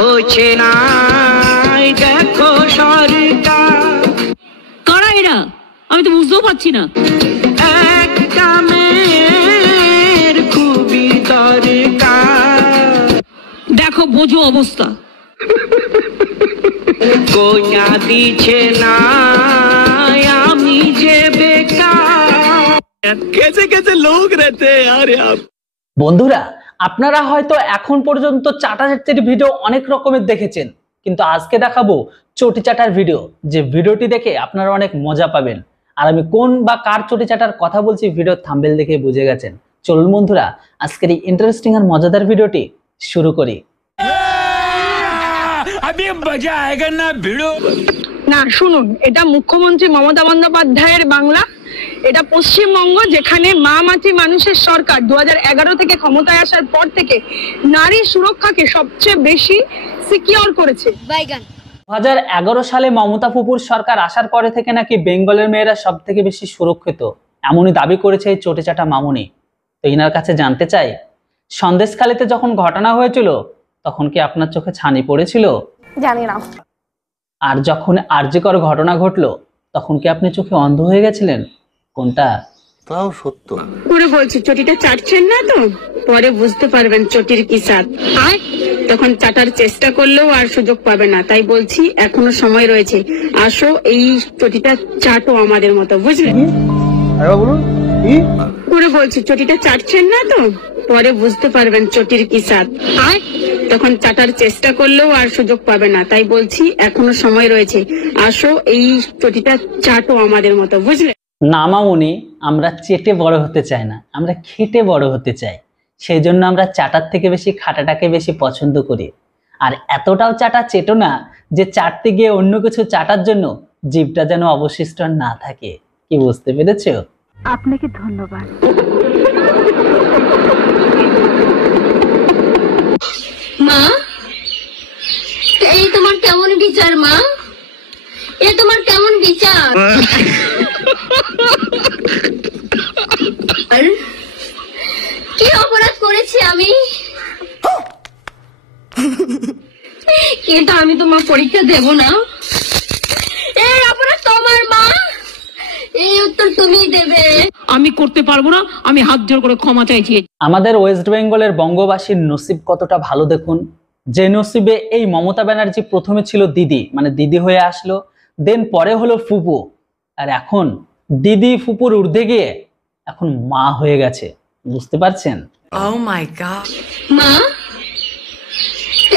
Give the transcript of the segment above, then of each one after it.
হচ্ছে না দেখো সরকার কারা এরা আমি তো বুঝতেও পারছি না। একটা মেয়ের খুবই দরকার দেখো বোঝো অবস্থা কোনা দিচ্ছে না আমি যে বেকার कैसे कैसे लोग रहते हैं यार यहाँ। বন্ধুরা আপনারা হয়তো এখন পর্যন্ত চাটাচাটির ভিডিও অনেক রকমের দেখেছেন, কিন্তু আজকে দেখাবো চটি চাটার ভিডিও, যে ভিডিওটি দেখে আপনারা অনেক মজা পাবেন। আর আমি কোন বা কার চটি চাটার কথা বলছি ভিডিওর থাম্বনেল দেখে বুঝে গেছেন। চলুন বন্ধুরা আজকের এই ইন্টারেস্টিং আর মজাদার ভিডিওটি শুরু করি। না শুনুন, এটা মুখ্যমন্ত্রী মমতা বন্দ্যোপাধ্যায়ের বাংলা। এটা পশ্চিমবঙ্গ, যেখানে মা মাটি মানুষের সরকার 2011 থেকে ক্ষমতায় আসার পর থেকে নারী সুরক্ষাকে সবচেয়ে বেশি সিকিউর করেছে। 2011 সালে মমতা ফুপুর সরকার আসার পরে থেকে নাকি বেঙ্গলের মেয়েরা সব থেকে বেশি সুরক্ষিত, এমনই দাবি করেছে এই চটিচাটা মামুনি। তো ইনার কাছে জানতে চাই, সন্দেশখালীতে যখন ঘটনা হয়েছিল তখন কি আপনার চোখে ছানি পড়েছিল? জানি না। আর যখন আরজিকর ঘটনা ঘটলো তখন কি আপনি চোখে অন্ধ হয়ে গেছিলেন? কোনটা? তাও সত্য। পুরো বলছি, চটিটা চাটছেন না তো, পরে বুঝতে পারবেন চটির কি স্বাদ। আর তখন চাটার চেষ্টা করলেও আর সুযোগ পাবে না, তাই বলছি এখনো সময় রয়েছে। আসো এই চটিটা চাটো আমাদের মতো, বুঝলেন? পুরো বলছি, চটিটা চাটছেন না তো, পরে বুঝতে পারবেন চটির কি স্বাদ। আর তখন চাটার চেষ্টা করলেও আর সুযোগ পাবে না, তাই বলছি এখনো সময় রয়েছে। আসো এই চটিটা চাটো আমাদের মতো, বুঝলেন? না মামুনি, আমরা চেটে বড় হতে চাই না, আমরা খেটে বড় হতে চাই। সেই জন্য আমরা চাটার থেকে বেশি খাটাটাকে বেশি পছন্দ করি। আর এতটাও চাটা চেটো না যে চাটতে গিয়ে অন্য কিছু চাটার জন্য জিভটা যেন অবশিষ্ট না থাকে। কি বুঝতে পেরেছো? আপনাকে ধন্যবাদ। মা, এই তোমার কেমন বিচার মা? এ তোমার কেমন বিচার? কি অপরাধ করেছি আমি? এটা আমি তোমার পরীক্ষা দেব না। এই অপরাধ তোমার মা, এই উত্তর তুমি দেবে। আমি করতে পারবো না, আমি হাত জোর করে ক্ষমা চাইছি। আমাদের ওয়েস্ট বেঙ্গলের বঙ্গবাসীর নসিব কতটা ভালো দেখুন। যে নসিবে এই মমতা ব্যানার্জি প্রথমে ছিল দিদি, মানে দিদি হয়ে আসলো, দেন পরে হলো ফুপু, আর এখন দিদি ফুপুর ঊর্ধ্বে গিয়ে এখন মা হয়ে গেছে। বুঝতে পারছেন? Oh my God! মা,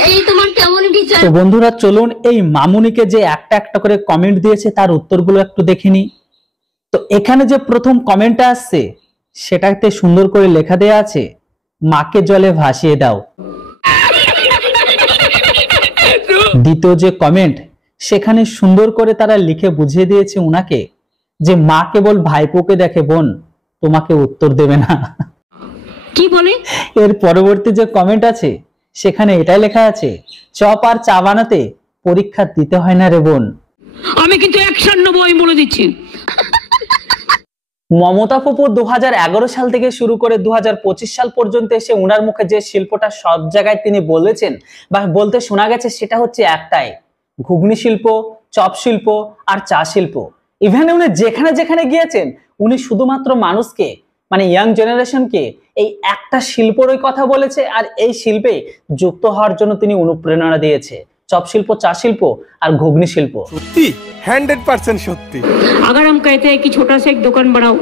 এই তোমার কেমন বিচার? তো বন্ধুরা চলুন এই মামুনিকে যে একটা একটা করে কমেন্ট দিয়েছে তার উত্তরগুলো একটু দেখে নিই। তো এখানে যে প্রথম কমেন্টটা আসছে সেটাতে সুন্দর করে লেখা দেয়া আছে, মাকে জলে ভাসিয়ে দাও। দ্বিতীয় যে কমেন্ট, সেখানে সুন্দর করে তারা লিখে বুঝিয়ে দিয়েছে উনাকে যে মা কেবল ভাইপোকে দেখে, বোন তোমাকে উত্তর দেবে না। কি বলে? এর পরবর্তী যে কমেন্ট আছে সেখানে এটাই লেখা আছে, চপ আর চা বানাতে পরীক্ষা দিতে হয় না রে বোন। আমি কিন্তু 190 বলে দিচ্ছি। মমতা ফুপু 2011 সাল থেকে শুরু করে 2025 সাল পর্যন্ত এসে উনার মুখে যে শিল্পটা সব জায়গায় তিনি বলেছেন বা বলতে শোনা গেছে সেটা হচ্ছে একটাই, ঘুগনি শিল্প, চপ শিল্প আর চা শিল্প। ইভেন উনি যেখানে যেখানে গিয়েছেন উনি শুধুমাত্র মানুষকে, মানে ইয়াং জেনারেশনকে এই একটা শিল্পেরই কথা বলেছে, আর এই শিল্পে যুক্ত হওয়ার জন্য তিনি অনুপ্রেরণা দিয়েছে। চপ শিল্প, চা শিল্প আর ঘুগনি শিল্প। সত্যি 100% সত্যি। अगर हम कहते हैं कि छोटा सा एक दुकान बनाओ,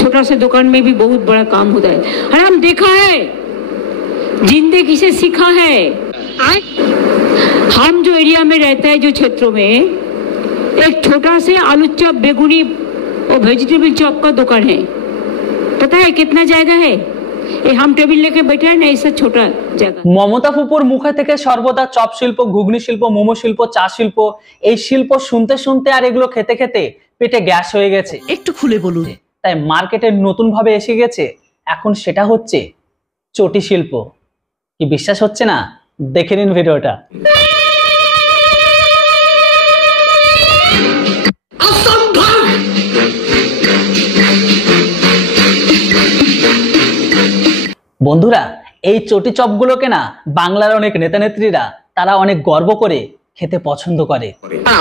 छोटा से दुकान में भी बहुत बड़ा काम होता है। अरे हम देखा है, जिंदगी से सीखा है। हम जो एरिया में रहते हैं, जो क्षेत्रों में एक छोटा से आलू चॉप, बेगुनी और वेजिटेबल चॉप का दुकान है। पता है कितना जगह है? ये हम टेबल लेके बैठे हैं ना, ऐसा छोटा जगह। মমতা ফুপুর মুখে থেকে সর্বদা চপ শিল্প, ঘুগনি শিল্প, মোমো শিল্প, চা শিল্প, এই শিল্প শুনতে শুনতে আর এগুলো খেতে খেতে পেটে গ্যাস হয়ে গেছে। একটু খুলে বলুন। তাই মার্কেটে নতুন ভাবে এসে গেছে, এখন সেটা হচ্ছে চটি শিল্প। কি বিশ্বাস হচ্ছে না? দেখে নিন ভিডিওটা। বন্ধুরা এই চটি চপগুলোকে না বাংলার অনেক নেতা নেত্রীরা তারা অনেক গর্ব করে খেতে পছন্দ করে।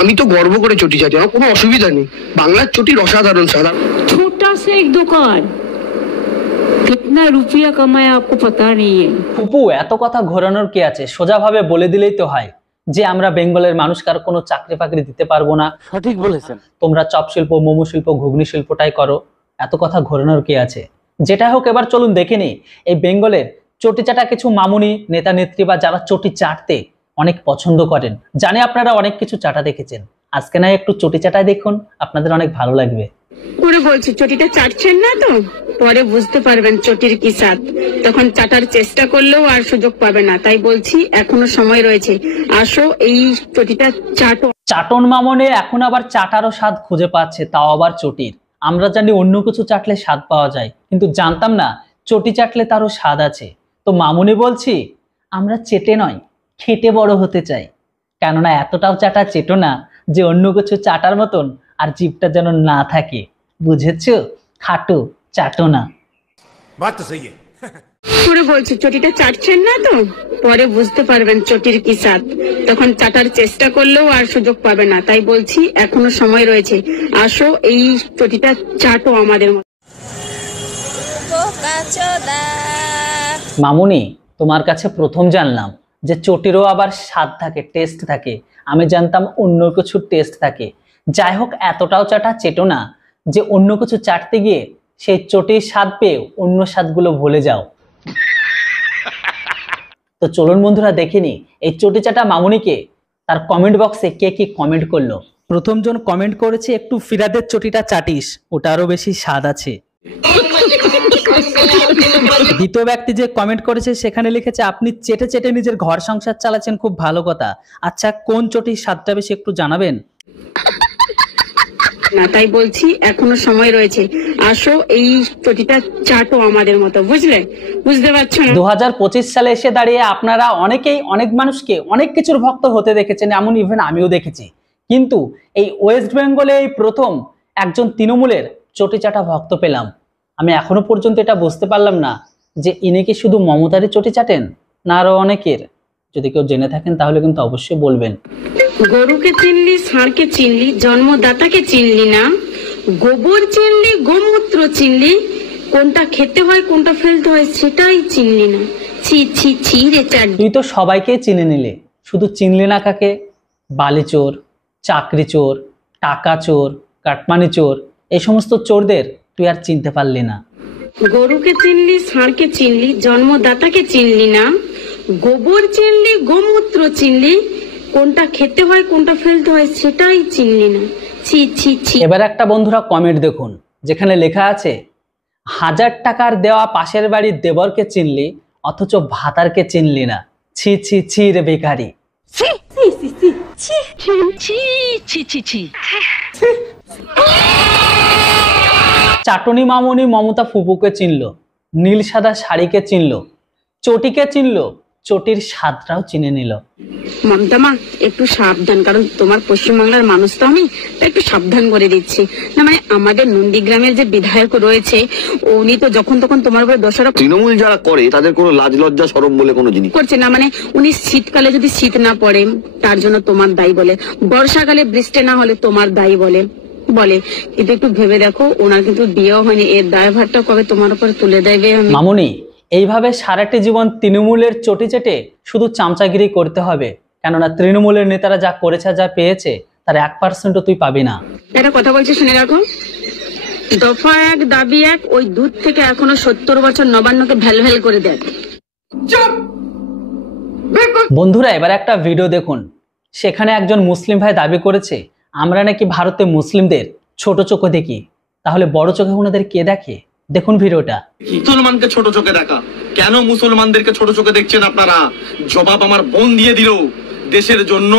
আমি তো গর্ব করে চটি চাটি, আমার কোনো অসুবিধা নেই। বাংলার চটির অসাধারণ সাধারণ। छोटा सा एक दुकान, कितना रुपया कमाया आपको पता नहीं है। ফুপু, এত কথা ঘোরানোর কি আছে? সোজাভাবে বলে দিলেই তো হয় যে আমরা বেঙ্গলের মানুষকে আর কোনো চাকরি ফাকরি দিতে পারবো না। সঠিক বলেছেন। তোমরা চপ শিল্প, মোমো শিল্প, ঘুগনি শিল্পটাই করো। এত কথা ঘোরানোর কি আছে? যেটা হোক, এবার চলুন দেখে নিই এই বেঙ্গলের চটি চাটা কিছু মামুনি, নেতা নেত্রী বা যারা চটি চাটতে অনেক পছন্দ করেন। জানি আপনারা অনেক কিছু চাটা দেখেছেন, আজকে না একটু চটি চাটাই দেখুন, আপনাদের অনেক ভালো লাগবে। করে বলছি চটিটা চাটছেন না তো, পরে বুঝতে পারবেন চটির কি স্বাদ, তখন চাটার চেষ্টা করলেও আর সুযোগ পাবে না। তাই বলছি এখনো সময় রয়েছে, আসো এই চটিটা চাটো। চাটন মামনে এখন আবার চাটারও স্বাদ খুঁজে পাচ্ছে, তাও আবার চটির। আমরা জানি অন্য কিছু চাটলে স্বাদ পাওয়া যায়, কিন্তু জানতাম না চটি চাটলে তারও স্বাদ আছে। তো মামুনি বলছি, আমরা চেটে নয় খেটে বড় হতে চাই, কেননা এতটাও চাটা চেটো না যে অন্য কিছু চাটার মতন আর জিভটা যেন না থাকে, বুঝেছো? খাটো চাটো না। করে বলছি চটিটা চাটছেন না তো, পরে বুঝতে পারবেন চটির কি স্বাদ, তখন চাটার চেষ্টা করলেও আর সুযোগ পাবে না। তাই বলছি এখনো সময় রয়েছে, আসো এই চটিটা চাটো আমাদের মতো। মামুনি, তোমার কাছে প্রথম জানলাম যে চটিরও আবার স্বাদ থাকে, টেস্ট থাকে। আমি জানতাম অন্য কিছু টেস্ট থাকে। যাই হোক, এতটাও চাটা চেটো না যে অন্য কিছু চাটতে গিয়ে সেই চটির স্বাদ পেয়ে অন্য স্বাদগুলো ভুলে যাও। তো চলুন বন্ধুরা দেখিনি এই চটি চাটা মামুনিকে তার কমেন্ট বক্সে কে কি কমেন্ট করলো। প্রথম জন কমেন্ট করেছে, একটু ফিরাদের চটিটা চাটিস, ওটা আরো বেশি স্বাদ আছে। দ্বিতীয় ব্যক্তি যে কমেন্ট করেছে সেখানে লিখেছে, আপনি চেটে চেটে নিজের ঘর সংসার চালাচ্ছেন, খুব ভালো কথা। আচ্ছা, কোন চটির স্বাদটা বেশি একটু জানাবেন না, তাই বলছি এখনো সময় রয়েছে, আসো এই চটিটা চাটো আমাদের মতো। বুঝলে? বুঝতে পারছো না? 2025 সালে এসে দাঁড়িয়ে আপনারা অনেকেই অনেক মানুষকে অনেক কিছুর ভক্ত হতে দেখেছেন, এমন ইভেন আমিও দেখেছি। কিন্তু এই ওয়েস্ট বেঙ্গলে এই প্রথম একজন তৃণমূলের চটি চাটা ভক্ত পেলাম। আমি এখনো পর্যন্ত এটা বুঝতে পারলাম না যে ইনি কি শুধু মমতারই চটি চাটেন না আরো অনেকের। যদি কেউ জেনে থাকেন তাহলে কিন্তু অবশ্যই বলবেন। গরুকে চিনলি, ষাঁড়কে চিনলি, জন্মদাতাকে চিনলি না, গোবর চিনলি, গোমূত্র চিনলি, কোনটা খেতে হয় কোনটা ফেলতে হয় সেটাই চিনলি না। ছি ছি ছি রে চাট। তুই তো সবাইকে চিনে নিলে, শুধু চিনলি না কাকে? বালি চোর, চাকরি চোর, টাকা চোর, কাটমানি চোর, এই সমস্ত চোরদের তুই আর চিনতে পারলি না। গরুকে চিনলি, ষাঁড়কে চিনলি, জন্মদাতাকে চিনলি না, গোবর চিনলি, গোমূত্র চিনলি, কোনটা খেতে হয় কোনটা ফেলতে হয় সেটাই চিনলি না। ছি ছি ছি। এবার একটা বন্ধুরা কমেন্ট দেখুন, যেখানে লেখা আছে, 1000 টাকার দেওয়া পাশের বাড়ির দেবরকে চিনলি অথচ ভাতারকে চিনলি না। ছি ছি ছি রে ভিখারি। চাটনি মামুনি মমতা ফুপুকে চিনল, নীল সাদা শাড়িকে চিনল, চটিকে চিনল, চটির স্বাদটাও চিনে নিল। মমতা মা একটু সাবধান, কারণ তোমার পশ্চিমবাংলার মানুষ তো আমি, তাই একটু সাবধান করে দিচ্ছি। না মানে আমাদের নন্দীগ্রামের যে বিধায়ক রয়েছে উনি তো যখন তখন তোমার উপরে দোষারোপ তৃণমূল যারা করে তাদের কোনো লাজ লজ্জা শরম বলে কোনো জিনিস করছে না। মানে উনি শীতকালে যদি শীত না পড়ে তার জন্য তোমার দায়ী বলে, বর্ষাকালে বৃষ্টি না হলে তোমার দায়ী বলে। কিন্তু একটু ভেবে দেখো, ওনার কিন্তু বিয়েও হয়নি, এর দায়ভারটা কবে তোমার উপর তুলে দেবে? মামুনি, এইভাবে সারাটি জীবন তৃণমূলের চটি চেটে শুধু চামচাগিরি করতে হবে, কেননা তৃণমূলের নেতারা যা করেছে যা পেয়েছে তার 1%ও তুই পাবি না। একটা কথা বলছি শুনে রাখো, দফা এক দাবি এক, ওই দুধ থেকে এখনো 70 বছর নবান্নকে ভ্যাল করে দেয়। বন্ধুরা, এবার একটা ভিডিও দেখুন, সেখানে একজন মুসলিম ভাই দাবি করেছে আমরা নাকি ভারতে মুসলিমদের ছোট চোখে দেখি, তাহলে বড় চোখে ওনাদের কে দেখে? দেখুন ভিডিওটা। মুসলমানকে ছোট চোখে দেখা, কেন মুসলমানদেরকে ছোট চোখে দেখছেন আপনারা? জবাব আমার বোন দিয়ে দিল। দেশের জন্য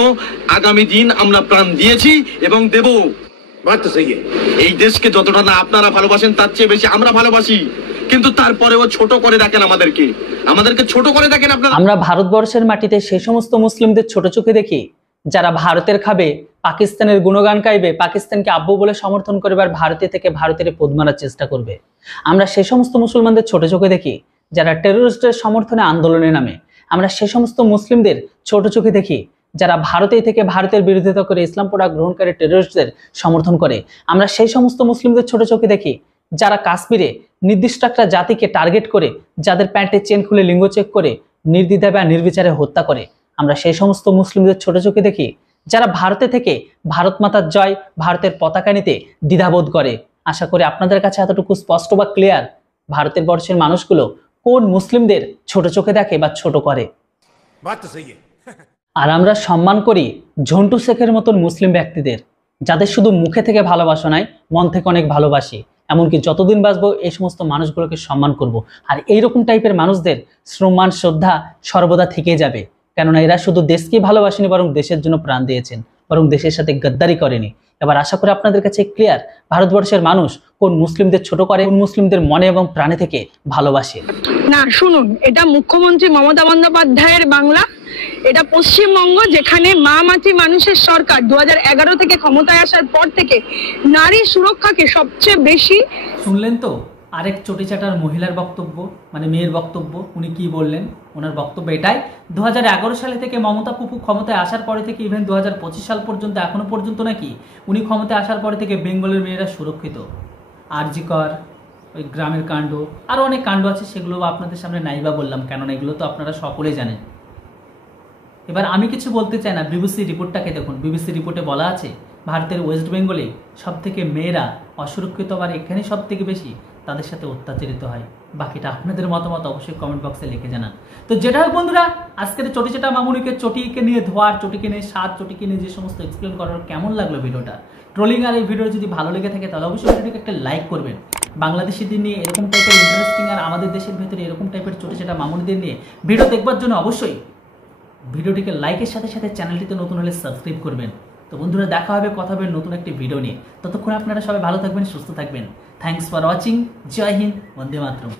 আগামী দিন আমরা প্রাণ দিয়েছি এবং দেব। এই দেশকে যতটা না আপনারা ভালোবাসেন তার চেয়ে বেশি আমরা ভালোবাসি, কিন্তু তারপরেও ছোট করে দেখেন আমাদেরকে ছোট করে দেখেন আপনারা। আমরা ভারতবর্ষের মাটিতে সেই সমস্ত মুসলিমদের ছোট চোখে দেখি যারা ভারতের খাবে, পাকিস্তানের গুণগান গাইবে, পাকিস্তানকে আব্বু বলে সমর্থন করবে, আর ভারতে থেকে ভারতের পদ মারার চেষ্টা করবে। আমরা সেই সমস্ত মুসলমানদের ছোট চোখে দেখি যারা টেররিস্টের সমর্থনে আন্দোলনে নামে। আমরা সে সমস্ত মুসলিমদের ছোট চোখে দেখি যারা ভারতেই থেকে ভারতের বিরোধিতা করে ইসলাম প্রোডাক্ট গ্রহণকারী টেররিস্টদের সমর্থন করে। আমরা সেই সমস্ত মুসলিমদের ছোট চোখে দেখি যারা কাশ্মীরে নির্দিষ্ট একটা জাতিকে টার্গেট করে যাদের প্যান্টের চেন খুলে লিঙ্গ চেক করে নির্দ্বিধায় বা নির্বিচারে হত্যা করে। আমরা সেই সমস্ত মুসলিমদের ছোট চোখে দেখি যারা ভারতে থেকে ভারত মাতার জয় ভারতের পতাকা নিতে দ্বিধাবোধ করে। আশা করি আপনাদের কাছে এতটুকু স্পষ্ট বা ক্লিয়ার ভারতের বর্ষের মানুষগুলো কোন মুসলিমদের ছোট চোখে দেখে বা ছোট করে। আর আমরা সম্মান করি ঝন্টু শেখের মতন মুসলিম ব্যক্তিদের যাদের শুধু মুখে থেকে ভালোবাসা নয় মন থেকে অনেক ভালোবাসি। এমনকি যতদিন বাঁচবো এই সমস্ত মানুষগুলোকে সম্মান করব। আর এইরকম টাইপের মানুষদের সম্মান শ্রদ্ধা সর্বদা থেকে যাবে, কেননা এরা শুধু দেশকে ভালোবাসেনি বরং দেশের জন্য প্রাণ দিয়েছেন, বরং দেশের সাথে গদ্দারি করেনি। এবার আশা করি আপনাদের কাছে ক্লিয়ার ভারতবর্ষের মানুষ কোন মুসলিমদের ছোট করে, কোন মুসলিমদের মনে এবং প্রাণে থেকে ভালোবাসে। না শুনুন, এটা মুখ্যমন্ত্রী মমতা বন্দ্যোপাধ্যায়ের বাংলা, এটা পশ্চিমবঙ্গ যেখানে মা মাটি মানুষের সরকার 2011 থেকে ক্ষমতায় আসার পর থেকে নারী সুরক্ষাকে সবচেয়ে বেশি। শুনলেন তো আরেক চটিচাটার মহিলার বক্তব্য, মানে মেয়ের বক্তব্য। উনি কি বললেন? ওনার বক্তব্য এটাই, 2011 সালে থেকে মমতা পুপু ক্ষমতায় আসার পরে থেকে ইভেন 2025 সাল পর্যন্ত এখনো পর্যন্ত নাকি উনি ক্ষমতায় আসার পরে থেকে বেঙ্গলের মেয়েরা সুরক্ষিত। আরজি কর, ওই গ্রামের কাণ্ড, আরও অনেক কাণ্ড আছে, সেগুলো আপনাদের সামনে নাইবা বললাম, কেননা এগুলো তো আপনারা সকলেই জানেন। এবার আমি কিছু বলতে চাই না, বিবিসি রিপোর্টটাকে দেখুন। বিবিসি রিপোর্টে বলা আছে ভারতের ওয়েস্ট বেঙ্গলে সব থেকে মেয়েরা অসুরক্ষিত, আর এখানে সব থেকে বেশি তাদের সাথে অত্যাচারিত হয়। বাকিটা আপনাদের মতামত অবশ্যই কমেন্ট বক্সে লিখে জানান। তো যেটা হোক বন্ধুরা, আজকের চটিচাটা মামুনিকে চটিকে নিয়ে ধোয়ার, চটিকে নিয়ে স্বাদ, চটিকে নিয়ে যে সমস্ত এক্সপ্লেন করার, কেমন লাগলো ভিডিওটা? ট্রোলিং আর এই ভিডিও যদি ভালো লেগে থাকে তাহলে অবশ্যই ভিডিওটিকে একটা লাইক করবেন। বাংলাদেশিদের নিয়ে এরকম টাইপের ইন্টারেস্টিং আর আমাদের দেশের ভিতরে এরকম টাইপের চটিচাটা মামুনিদের নিয়ে ভিডিও দেখবার জন্য অবশ্যই ভিডিওটিকে লাইকের সাথে সাথে চ্যানেলটিতে নতুন হলে সাবস্ক্রাইব করবেন। তো বন্ধুরা, দেখা হবে, কথা হবে নতুন একটি ভিডিও নিয়ে। ততক্ষণ আপনারা সবাই ভালো থাকবেন, সুস্থ থাকবেন। Thanks for watching. জয় হিন্দ, বন্দে মাতরম।